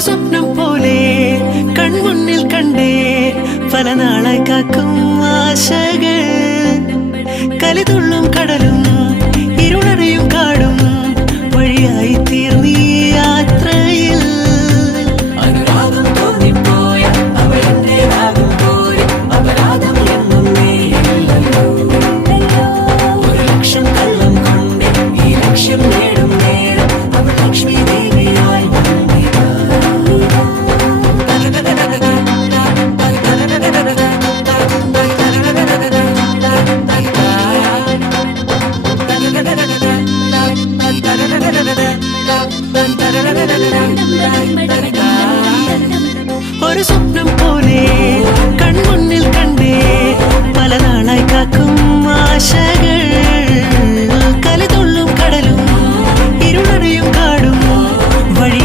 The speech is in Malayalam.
സ്വപ്നം പോലെ കൺമുന്നിൽ കണ്ടേ പല നാളായി കാക്കും ആശകൾ കലിതുള്ളും കടലും